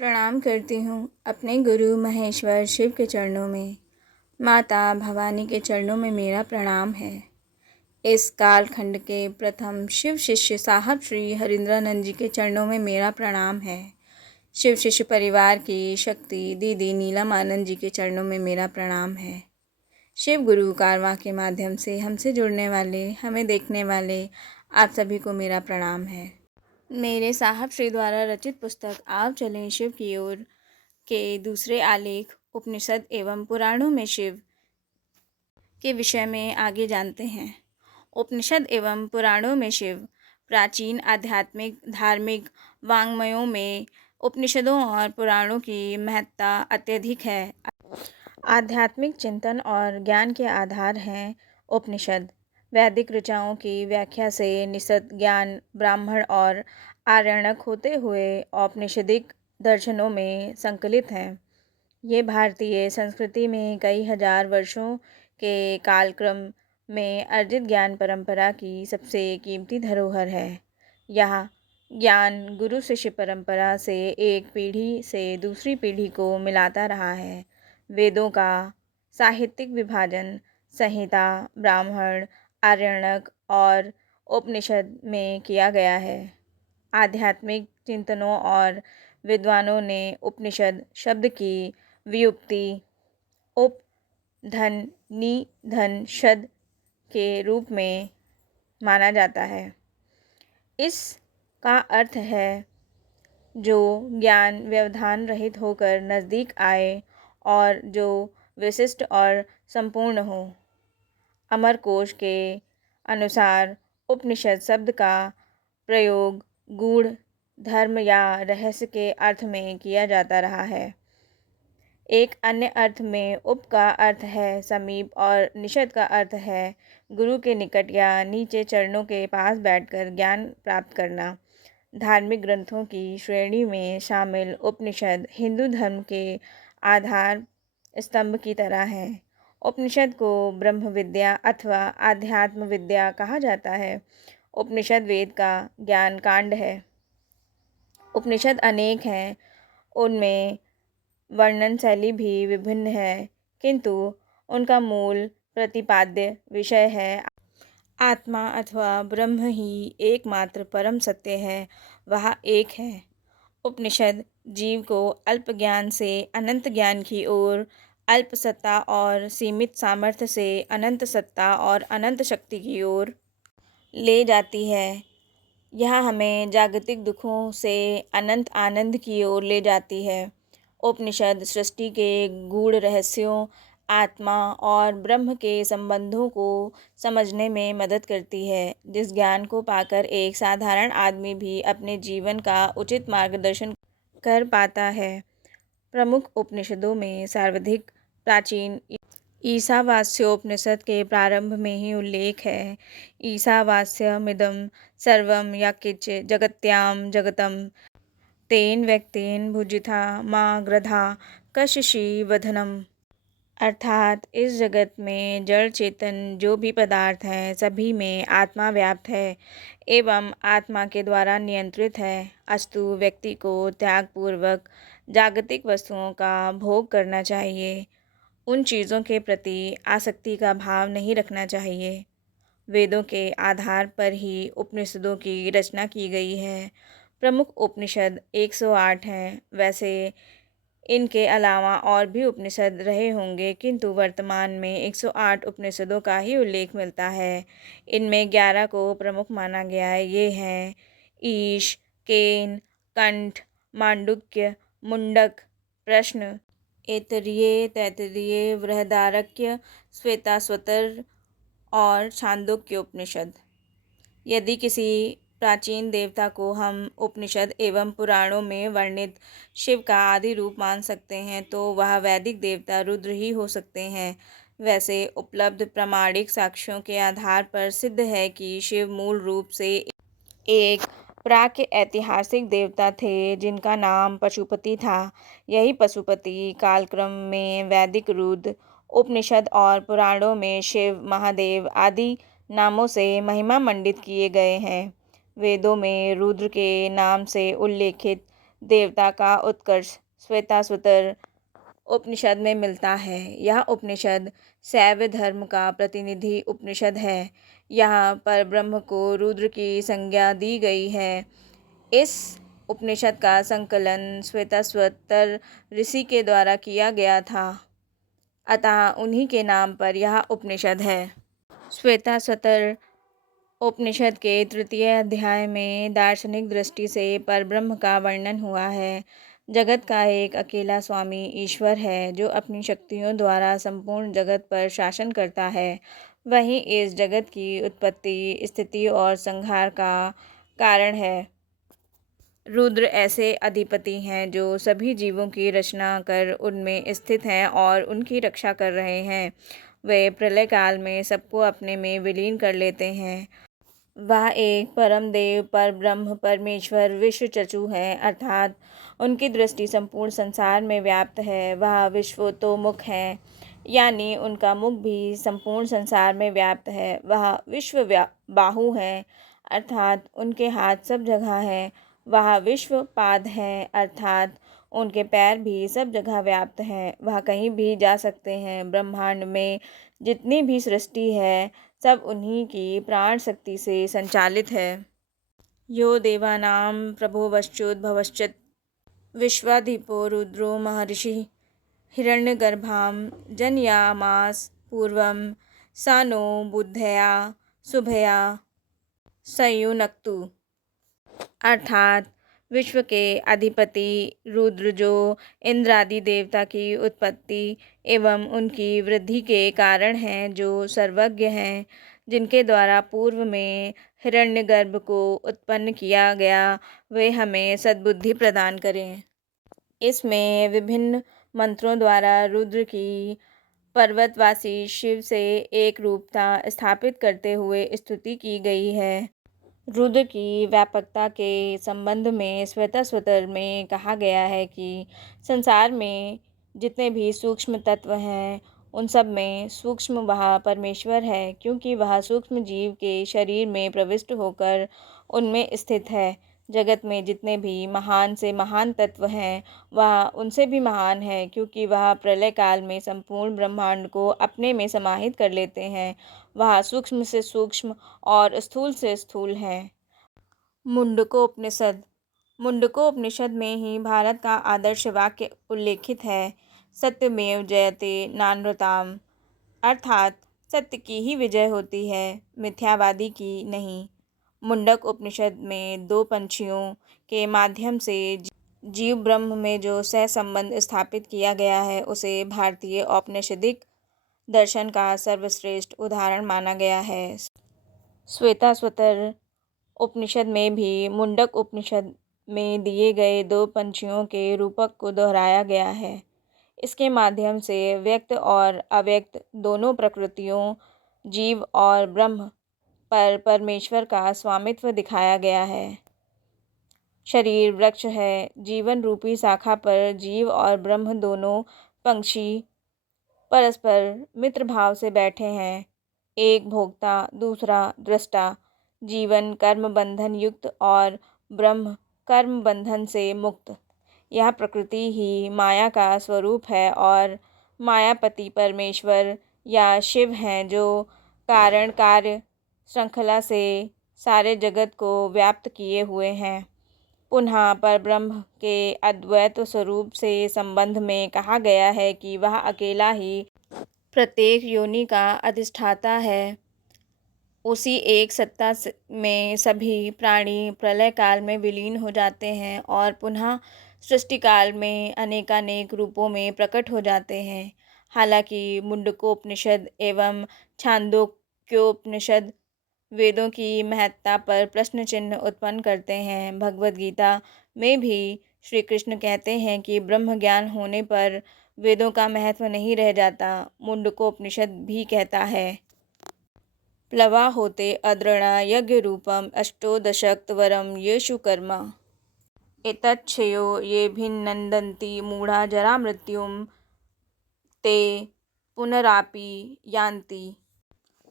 प्रणाम करती हूँ अपने गुरु महेश्वर शिव के चरणों में। माता भवानी के चरणों में मेरा प्रणाम है। इस कालखंड के प्रथम शिव शिष्य साहब श्री हरिंद्रानंद जी के चरणों में मेरा प्रणाम है। शिव शिष्य परिवार की शक्ति दीदी नीलम आनंद जी के चरणों में मेरा प्रणाम है। शिव गुरु कारवां के माध्यम से हमसे जुड़ने वाले, हमें देखने वाले आप सभी को मेरा प्रणाम है। मेरे साहब श्री द्वारा रचित पुस्तक आओ चलें शिव की ओर के दूसरे आलेख उपनिषद एवं पुराणों में शिव के विषय में आगे जानते हैं। उपनिषद एवं पुराणों में शिव प्राचीन आध्यात्मिक धार्मिक वाङ्मयों में उपनिषदों और पुराणों की महत्ता अत्यधिक है। आध्यात्मिक चिंतन और ज्ञान के आधार हैं उपनिषद। वैदिक ऋचाओं की व्याख्या से निषद ज्ञान ब्राह्मण और आरण्यक होते हुए औपनिषदिक दर्शनों में संकलित हैं। ये भारतीय संस्कृति में कई हजार वर्षों के कालक्रम में अर्जित ज्ञान परंपरा की सबसे कीमती धरोहर है। यह ज्ञान गुरु शिष्य परंपरा से एक पीढ़ी से दूसरी पीढ़ी को मिलाता रहा है। वेदों का साहित्यिक विभाजन संहिता ब्राह्मण आरण्यक और उपनिषद में किया गया है। आध्यात्मिक चिंतनों और विद्वानों ने उपनिषद शब्द की व्युत्पत्ति उप धन नि धन शद के रूप में माना जाता है। इसका अर्थ है जो ज्ञान व्यवधान रहित होकर नज़दीक आए और जो विशिष्ट और संपूर्ण हो। अमरकोश के अनुसार उपनिषद शब्द का प्रयोग गूढ़ धर्म या रहस्य के अर्थ में किया जाता रहा है। एक अन्य अर्थ में उप का अर्थ है समीप और निषद का अर्थ है गुरु के निकट या नीचे चरणों के पास बैठकर ज्ञान प्राप्त करना। धार्मिक ग्रंथों की श्रेणी में शामिल उपनिषद हिंदू धर्म के आधार स्तंभ की तरह है। उपनिषद को ब्रह्म विद्या अथवा आध्यात्म विद्या कहा जाता है। उपनिषद वेद का ज्ञान कांड है। उपनिषद अनेक हैं, उनमें वर्णन शैली भी विभिन्न है, किंतु उनका मूल प्रतिपाद्य विषय है आत्मा अथवा ब्रह्म ही एकमात्र परम सत्य है, वह एक है। उपनिषद जीव को अल्प ज्ञान से अनंत ज्ञान की ओर, अल्प सत्ता और सीमित सामर्थ्य से अनंत सत्ता और अनंत शक्ति की ओर ले जाती है। यह हमें जागतिक दुखों से अनंत आनंद की ओर ले जाती है। उपनिषद सृष्टि के गूढ़ रहस्यों, आत्मा और ब्रह्म के संबंधों को समझने में मदद करती है, जिस ज्ञान को पाकर एक साधारण आदमी भी अपने जीवन का उचित मार्गदर्शन कर पाता है। प्रमुख उपनिषदों में सर्वाधिक प्राचीन ईशावास्योपनिषद के प्रारंभ में ही उल्लेख है। ईशावास्यमिदं सर्वं यत्किंच जगत्यां जगतं तेन व्यक्तेन भुजिथा मा ग्रधा कशशी वधनम। अर्थात इस जगत में जड़ चेतन जो भी पदार्थ हैं सभी में आत्मा व्याप्त है एवं आत्मा के द्वारा नियंत्रित है। अस्तु व्यक्ति को त्यागपूर्वक जागतिक वस्तुओं का भोग करना चाहिए। उन चीज़ों के प्रति आसक्ति का भाव नहीं रखना चाहिए। वेदों के आधार पर ही उपनिषदों की रचना की गई है। प्रमुख उपनिषद 108 हैं। वैसे इनके अलावा और भी उपनिषद रहे होंगे, किंतु वर्तमान में 108 उपनिषदों का ही उल्लेख मिलता है। इनमें 11 को प्रमुख माना गया है। ये हैं ईश, केन, कंठ, मांडुक्य, मुंडक, प्रश्न, ऐतरेय, तैत्तिरीय, बृहदारण्यक, श्वेताश्वतर और छांदोग्य उपनिषद। यदि किसी प्राचीन देवता को हम उपनिषद एवं पुराणों में वर्णित शिव का आदि रूप मान सकते हैं तो वह वैदिक देवता रुद्र ही हो सकते हैं। वैसे उपलब्ध प्रामाणिक साक्ष्यों के आधार पर सिद्ध है कि शिव मूल रूप से एक प्राक ऐतिहासिक देवता थे जिनका नाम पशुपति था। यही पशुपति कालक्रम में वैदिक रुद्र, उपनिषद और पुराणों में शिव महादेव आदि नामों से महिमा मंडित किए गए हैं। वेदों में रुद्र के नाम से उल्लेखित देवता का उत्कर्ष श्वेताश्वतर उपनिषद में मिलता है। यह उपनिषद शैव धर्म का प्रतिनिधि उपनिषद है। यहाँ पर ब्रह्म को रुद्र की संज्ञा दी गई है। इस उपनिषद का संकलन श्वेताश्वतर ऋषि के द्वारा किया गया था, अतः उन्हीं के नाम पर यह उपनिषद है। श्वेताश्वतर उपनिषद के तृतीय अध्याय में दार्शनिक दृष्टि से परब्रह्म का वर्णन हुआ है। जगत का एक अकेला स्वामी ईश्वर है जो अपनी शक्तियों द्वारा संपूर्ण जगत पर शासन करता है। वही इस जगत की उत्पत्ति, स्थिति और संहार का कारण है। रुद्र ऐसे अधिपति हैं जो सभी जीवों की रचना कर उनमें स्थित हैं और उनकी रक्षा कर रहे हैं। वे प्रलय काल में सबको अपने में विलीन कर लेते हैं। वह एक परम देव, परब्रह्म, परमेश्वर, विश्व चचु हैं, अर्थात उनकी दृष्टि संपूर्ण संसार में व्याप्त है। वह विश्वतोमुख हैं, यानी उनका मुख भी संपूर्ण संसार में व्याप्त है। वह विश्व बाहु हैं, अर्थात उनके हाथ सब जगह हैं। वह विश्व पाद हैं, अर्थात उनके पैर भी सब जगह व्याप्त हैं। वह कहीं भी जा सकते हैं। ब्रह्मांड में जितनी भी सृष्टि है सब उन्हीं की प्राण शक्ति से संचालित है। यो देवानां प्रभुवश्चोद्भवश्च विश्वाधिपो रुद्रो महर्षि हिरण्यगर्भां जनयामास पूर्वं स नो बुद्धया शुभया संयुनक्तु, अर्थात विश्व के अधिपति रुद्र जो इंद्रादि देवता की उत्पत्ति एवं उनकी वृद्धि के कारण हैं, जो सर्वज्ञ हैं, जिनके द्वारा पूर्व में हिरण्यगर्भ को उत्पन्न किया गया, वे हमें सद्बुद्धि प्रदान करें। इसमें विभिन्न मंत्रों द्वारा रुद्र की पर्वतवासी शिव से एक रूपता स्थापित करते हुए स्तुति की गई है। रुद्र की व्यापकता के संबंध में श्वेताश्वतर में कहा गया है कि संसार में जितने भी सूक्ष्म तत्व हैं उन सब में सूक्ष्म वह परमेश्वर है, क्योंकि वह सूक्ष्म जीव के शरीर में प्रविष्ट होकर उनमें स्थित है। जगत में जितने भी महान से महान तत्व हैं वह उनसे भी महान है, क्योंकि वह प्रलय काल में संपूर्ण ब्रह्मांड को अपने में समाहित कर लेते हैं। वह सूक्ष्म से सूक्ष्म और स्थूल से स्थूल हैं। मुंडकोपनिषद। मुंडकोपनिषद में ही भारत का आदर्श वाक्य उल्लेखित है, सत्यमेव जयते नानृताम, अर्थात सत्य की ही विजय होती है, मिथ्यावादी की नहीं। मुंडक उपनिषद में दो पंछियों के माध्यम से जीव ब्रह्म में जो सह संबंध स्थापित किया गया है उसे भारतीय औपनिषदिक दर्शन का सर्वश्रेष्ठ उदाहरण माना गया है। श्वेताश्वतर उपनिषद में भी मुंडक उपनिषद में दिए गए दो पंछियों के रूपक को दोहराया गया है। इसके माध्यम से व्यक्त और अव्यक्त दोनों प्रकृतियों, जीव और ब्रह्म पर परमेश्वर का स्वामित्व दिखाया गया है। शरीर वृक्ष है, जीवन रूपी शाखा पर जीव और ब्रह्म दोनों पंछी परस्पर मित्र भाव से बैठे हैं, एक भोक्ता दूसरा दृष्टा। जीवन कर्म बंधन युक्त और ब्रह्म कर्म बंधन से मुक्त। यह प्रकृति ही माया का स्वरूप है और मायापति परमेश्वर या शिव हैं, जो कारण कार्य श्रृंखला से सारे जगत को व्याप्त किए हुए हैं। पुनः परब्रह्म के अद्वैत स्वरूप से संबंध में कहा गया है कि वह अकेला ही प्रत्येक योनि का अधिष्ठाता है। उसी एक सत्ता में सभी प्राणी प्रलय काल में विलीन हो जाते हैं और पुनः सृष्टि काल में अनेकानेक रूपों में प्रकट हो जाते हैं। हालांकि मुंडकोपनिषद एवं छांदोग्योपनिषद वेदों की महत्ता पर प्रश्न चिन्ह उत्पन्न करते हैं। भगवद गीता में भी श्री कृष्ण कहते हैं कि ब्रह्म ज्ञान होने पर वेदों का महत्व नहीं रह जाता। मुंडकोपनिषद भी कहता है, प्लवा होते अद्रणा यज्ञ रूपम अष्टोदशक्तवरम येषु कर्म एतच्छयो ये भिन्नन्दन्ति मूढ़ा जरा मृत्युम ते पुनरापि यान्ति,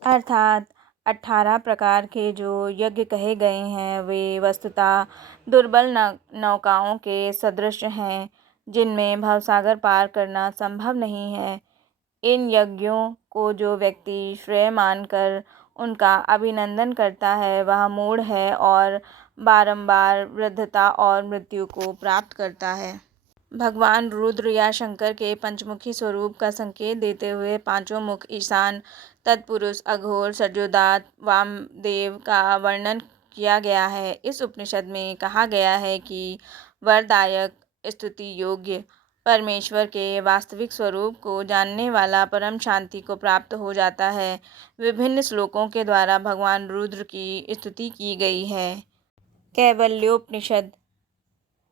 अर्थात 18 प्रकार के जो यज्ञ कहे गए हैं वे वस्तुतः दुर्बल नौकाओं के सदृश हैं, जिनमें भवसागर पार करना संभव नहीं है। इन यज्ञों को जो व्यक्ति श्रेय मानकर उनका अभिनंदन करता है वह मूढ़ है और बारंबार वृद्धता और मृत्यु को प्राप्त करता है। भगवान रुद्र या शंकर के पंचमुखी स्वरूप का संकेत देते हुए पांचों मुख, ईशान, तत्पुरुष, अघोर, सज्जोदात, वामदेव का वर्णन किया गया है। इस उपनिषद में कहा गया है कि वरदायक, स्तुति योग्य परमेश्वर के वास्तविक स्वरूप को जानने वाला परम शांति को प्राप्त हो जाता है। विभिन्न श्लोकों के द्वारा भगवान रुद्र की स्तुति की गई है।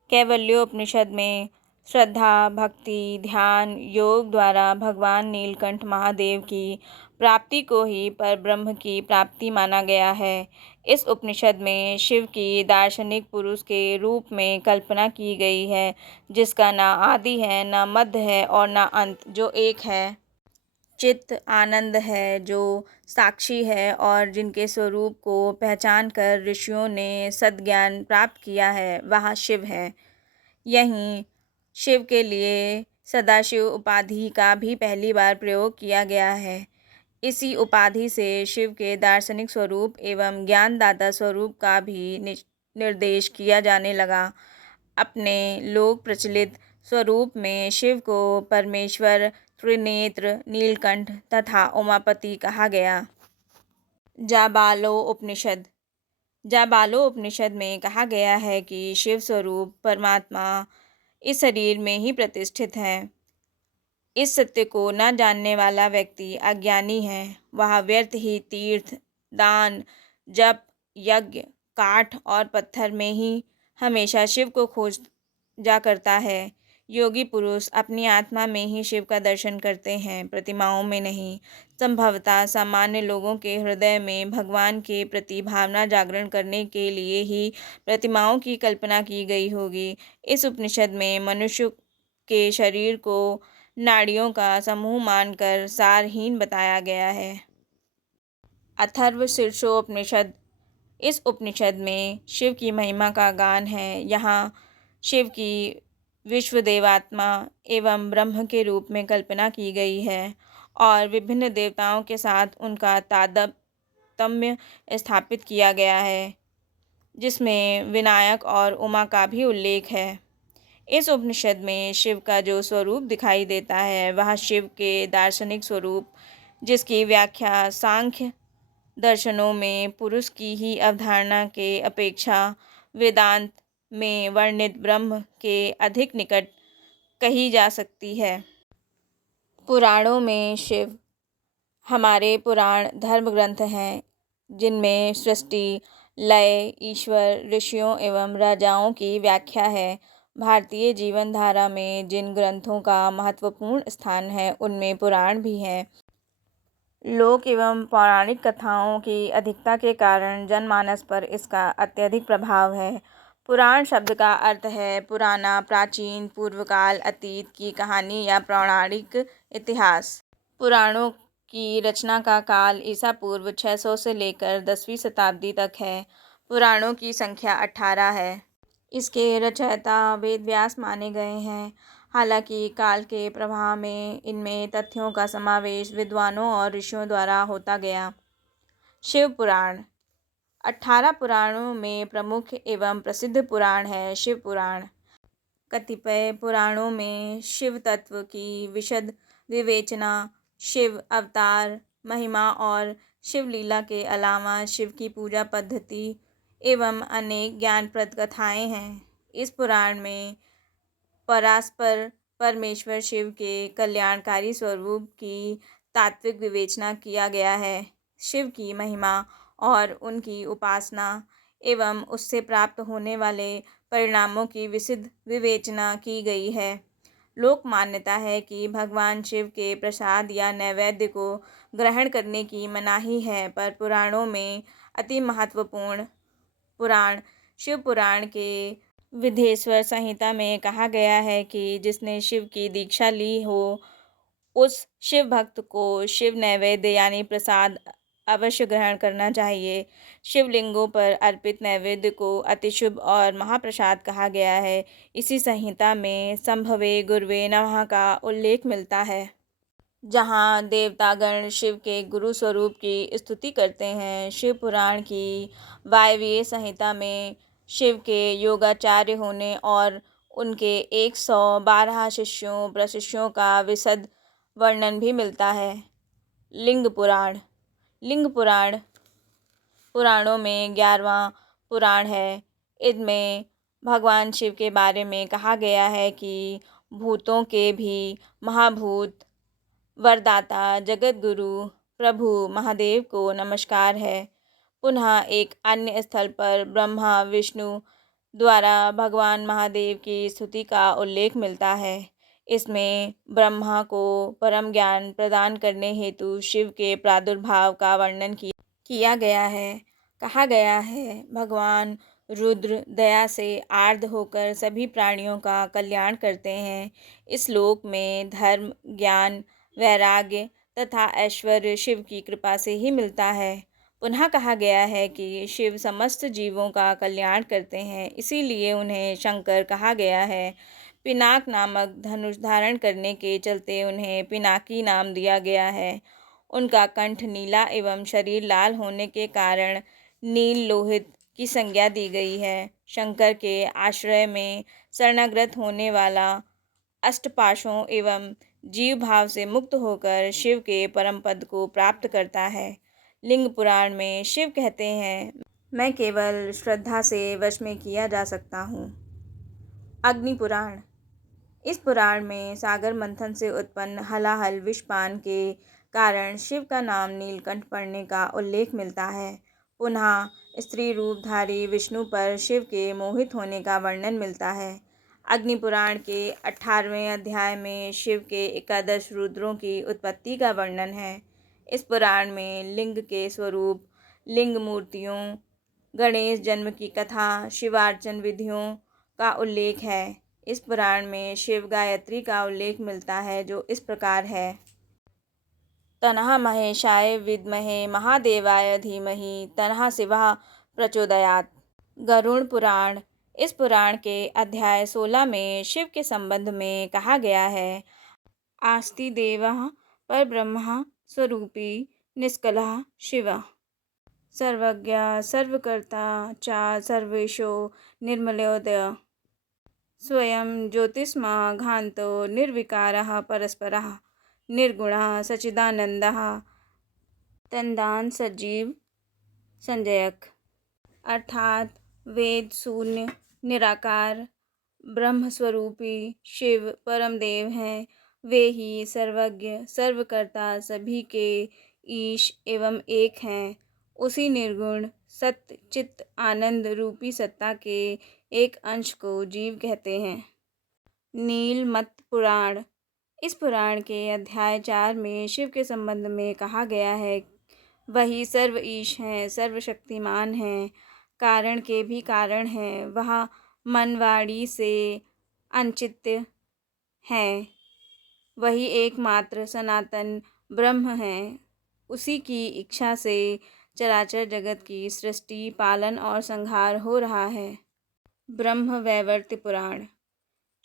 कैवल्योपनिषद में श्रद्धा, भक्ति, ध्यान, योग द्वारा भगवान नीलकंठ महादेव की प्राप्ति को ही परब्रह्म की प्राप्ति माना गया है। इस उपनिषद में शिव की दार्शनिक पुरुष के रूप में कल्पना की गई है, जिसका न आदि है, न मध्य है और न अंत, जो एक है। चित्त आनंद है, जो साक्षी है और जिनके स्वरूप को पहचान कर ऋषियों ने सद्ज्ञान प्राप्त किया है, वह शिव है। यहीं शिव के लिए सदाशिव उपाधि का भी पहली बार प्रयोग किया गया है। इसी उपाधि से शिव के दार्शनिक स्वरूप एवं ज्ञानदाता स्वरूप का भी निर्देश किया जाने लगा। अपने लोक प्रचलित स्वरूप में शिव को परमेश्वर, त्रिनेत्र, नीलकंठ तथा उमापति कहा गया। जाबालोपनिषद में कहा गया है कि शिव स्वरूप परमात्मा इस शरीर में ही प्रतिष्ठित है। इस सत्य को न जानने वाला व्यक्ति अज्ञानी है। वह व्यर्थ ही तीर्थ, दान, जप, यज्ञ, काठ और पत्थर में ही हमेशा शिव को खोज जा करता है। योगी पुरुष अपनी आत्मा में ही शिव का दर्शन करते हैं, प्रतिमाओं में नहीं। संभवतः सामान्य लोगों के हृदय में भगवान के प्रति भावना जागरण करने के लिए ही प्रतिमाओं की कल्पना की गई होगी। इस उपनिषद में मनुष्य के शरीर को नाड़ियों का समूह मानकर सारहीन बताया गया है। अथर्वशीर्षोपनिषद। इस उपनिषद में शिव की महिमा का गान है। यहाँ शिव की विश्वदेवात्मा एवं ब्रह्म के रूप में कल्पना की गई है और विभिन्न देवताओं के साथ उनका तादात्म्य स्थापित किया गया है, जिसमें विनायक और उमा का भी उल्लेख है। इस उपनिषद में शिव का जो स्वरूप दिखाई देता है वह शिव के दार्शनिक स्वरूप, जिसकी व्याख्या सांख्य दर्शनों में पुरुष की ही अवधारणा के अपेक्षा वेदांत में वर्णित ब्रह्म के अधिक निकट कही जा सकती है। पुराणों में शिव। हमारे पुराण धर्म ग्रंथ हैं, जिनमें सृष्टि, लय, ईश्वर, ऋषियों एवं राजाओं की व्याख्या है। भारतीय जीवन धारा में जिन ग्रंथों का महत्वपूर्ण स्थान है उनमें पुराण भी हैं। लोक एवं पौराणिक कथाओं की अधिकता के कारण जनमानस पर इसका अत्यधिक प्रभाव है। पुराण शब्द का अर्थ है पुराना, प्राचीन, पूर्वकाल, अतीत की कहानी या पौराणिक इतिहास। पुराणों की रचना का काल ईसा पूर्व 600 से लेकर 10वीं शताब्दी तक है। पुराणों की संख्या 18 है। इसके रचयिता वेदव्यास माने गए हैं। हालांकि काल के प्रवाह में इनमें तथ्यों का समावेश विद्वानों और ऋषियों द्वारा होता गया। शिव पुराण। 18 पुराणों में प्रमुख एवं प्रसिद्ध पुराण है शिव पुराण। कतिपय पुराणों में शिव तत्व की विशद विवेचना, शिव अवतार, महिमा और शिव लीला के अलावा शिव की पूजा पद्धति एवं अनेक ज्ञानप्रद कथाएँ हैं। इस पुराण में परास्पर परमेश्वर शिव के कल्याणकारी स्वरूप की तात्विक विवेचना किया गया है। शिव की महिमा और उनकी उपासना एवं उससे प्राप्त होने वाले परिणामों की विशद विवेचना की गई है। लोक मान्यता है कि भगवान शिव के प्रसाद या नैवेद्य को ग्रहण करने की मनाही है, पर पुराणों में अति महत्वपूर्ण पुराण शिव पुराण के विधेश्वर संहिता में कहा गया है कि जिसने शिव की दीक्षा ली हो उस शिव भक्त को शिव नैवेद्य यानी प्रसाद अवश्य ग्रहण करना चाहिए। शिवलिंगों पर अर्पित नैवेद्य को अतिशुभ और महाप्रसाद कहा गया है। इसी संहिता में संभवे गुरुवे नमः का उल्लेख मिलता है, जहाँ देवतागण शिव के गुरु स्वरूप की स्तुति करते हैं। शिव पुराण की वायवीय संहिता में शिव के योगाचार्य होने और उनके 112 शिष्यों प्रशिष्यों का विशद वर्णन भी मिलता है। लिंग पुराण। लिंग पुराण पुराणों में 11वां पुराण है। इनमें भगवान शिव के बारे में कहा गया है कि भूतों के भी महाभूत वरदाता जगतगुरु प्रभु महादेव को नमस्कार है। पुनः एक अन्य स्थल पर ब्रह्मा विष्णु द्वारा भगवान महादेव की स्तुति का उल्लेख मिलता है। इसमें ब्रह्मा को परम ज्ञान प्रदान करने हेतु शिव के प्रादुर्भाव का वर्णन किया गया है। कहा गया है, भगवान रुद्र दया से आर्द्र होकर सभी प्राणियों का कल्याण करते हैं। इस लोक में धर्म, ज्ञान, वैराग्य तथा ऐश्वर्य शिव की कृपा से ही मिलता है। पुनः कहा गया है कि शिव समस्त जीवों का कल्याण करते हैं, इसीलिए उन्हें शंकर कहा गया है। पिनाक नामक धनुष धारण करने के चलते उन्हें पिनाकी नाम दिया गया है। उनका कंठ नीला एवं शरीर लाल होने के कारण नील लोहित की संज्ञा दी गई है। शंकर के आश्रय में शरणागत होने वाला अष्टपाशों एवं जीव भाव से मुक्त होकर शिव के परम पद को प्राप्त करता है। लिंग पुराण में शिव कहते हैं, मैं केवल श्रद्धा से वश में किया जा सकता हूँ। अग्नि पुराण। इस पुराण में सागर मंथन से उत्पन्न हलाहल विषपान के कारण शिव का नाम नीलकंठ पड़ने का उल्लेख मिलता है। पुनः स्त्री रूपधारी विष्णु पर शिव के मोहित होने का वर्णन मिलता है। अग्नि पुराण के 18वें अध्याय में शिव के 11 रुद्रों की उत्पत्ति का वर्णन है। इस पुराण में लिंग के स्वरूप, लिंग मूर्तियों, गणेश जन्म की कथा, शिवार्चन विधियों का उल्लेख है। इस पुराण में शिव गायत्री का उल्लेख मिलता है, जो इस प्रकार है। तन्हा महेशाय विद्महे महादेवाय धीमहि तन्हा शिवः प्रचोदयात्। गरुड़ पुराण। इस पुराण के अध्याय 16 में शिव के संबंध में कहा गया है, आस्ति देवः परब्रह्म स्वरूपी निष्कलः शिवः सर्वज्ञ सर्वकर्ता च सर्वेशो निर्मलोदय स्वयं ज्योतिष्मा घान्तो निर्विकारः परस्परः निर्गुणः सच्चिदानन्दः तन्दान सजीव संजयक। अर्थात वेद शून्य निराकार ब्रह्मस्वरूपी शिव परम देव हैं। वे ही सर्वज्ञ सर्वकर्ता सभी के ईश एवं एक हैं। उसी निर्गुण सत्य चित्त आनंद रूपी सत्ता के एक अंश को जीव कहते हैं। नीलमत पुराण। इस पुराण के अध्याय 4 में शिव के संबंध में कहा गया है, वही सर्व ईश हैं, सर्वशक्तिमान हैं, कारण के भी कारण हैं। वह मन वाणी से अनचित्य हैं। वही एकमात्र सनातन ब्रह्म हैं। उसी की इच्छा से चराचर जगत की सृष्टि, पालन और संहार हो रहा है। ब्रह्म वैवर्त पुराण।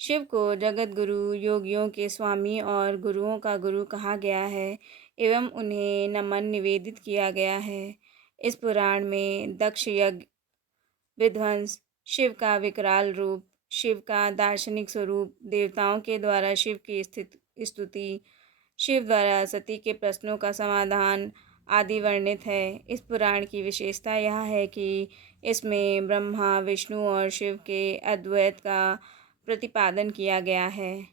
शिव को जगत गुरु, योगियों के स्वामी और गुरुओं का गुरु कहा गया है एवं उन्हें नमन निवेदित किया गया है। इस पुराण में दक्ष यज्ञ विध्वंस, शिव का विकराल रूप, शिव का दार्शनिक स्वरूप, देवताओं के द्वारा शिव की स्तुति, शिव द्वारा सती के प्रश्नों का समाधान आदि वर्णित है। इस पुराण की विशेषता यह है कि इसमें ब्रह्मा, विष्णु और शिव के अद्वैत का प्रतिपादन किया गया है।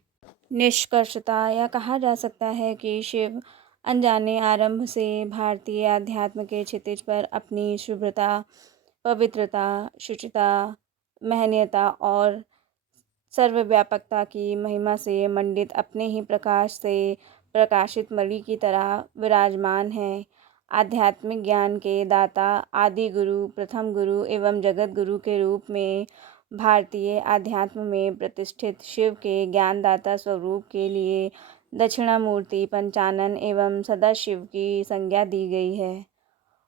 निष्कर्षतः यह कहा जा सकता है कि शिव अनजाने आरंभ से भारतीय अध्यात्म के क्षितिज पर अपनी शुभ्रता, पवित्रता, शुचिता, महनीयता और सर्वव्यापकता की महिमा से मंडित अपने ही प्रकाश से प्रकाशित मणि की तरह विराजमान है। आध्यात्मिक ज्ञान के दाता, आदि गुरु, प्रथम गुरु एवं जगत गुरु के रूप में भारतीय आध्यात्म में प्रतिष्ठित शिव के ज्ञानदाता स्वरूप के लिए दक्षिणामूर्ति, पंचानन एवं सदाशिव की संज्ञा दी गई है।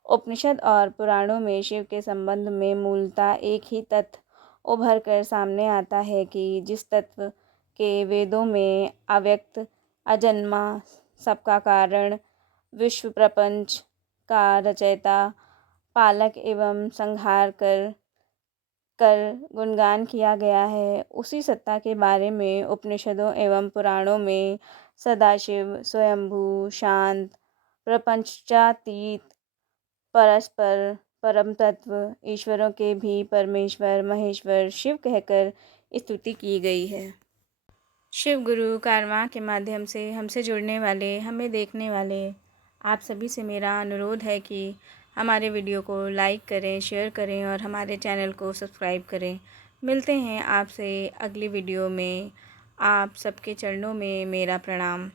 उपनिषद और पुराणों में शिव के संबंध में मूलतः एक ही तथ्य उभर कर सामने आता है कि जिस तत्व के वेदों में अव्यक्त, अजन्मा, सबका कारण, विश्व प्रपंच का रचयिता, पालक एवं संहार कर कर गुणगान किया गया है, उसी सत्ता के बारे में उपनिषदों एवं पुराणों में सदाशिव, स्वयंभू, शांत, प्रपंचातीत, परस्पर, परम तत्व, ईश्वरों के भी परमेश्वर, महेश्वर, शिव कहकर स्तुति की गई है। शिव गुरु कारवां के माध्यम से हमसे जुड़ने वाले, हमें देखने वाले आप सभी से मेरा अनुरोध है कि हमारे वीडियो को लाइक करें, शेयर करें और हमारे चैनल को सब्सक्राइब करें। मिलते हैं आपसे अगली वीडियो में। आप सबके चरणों में मेरा प्रणाम।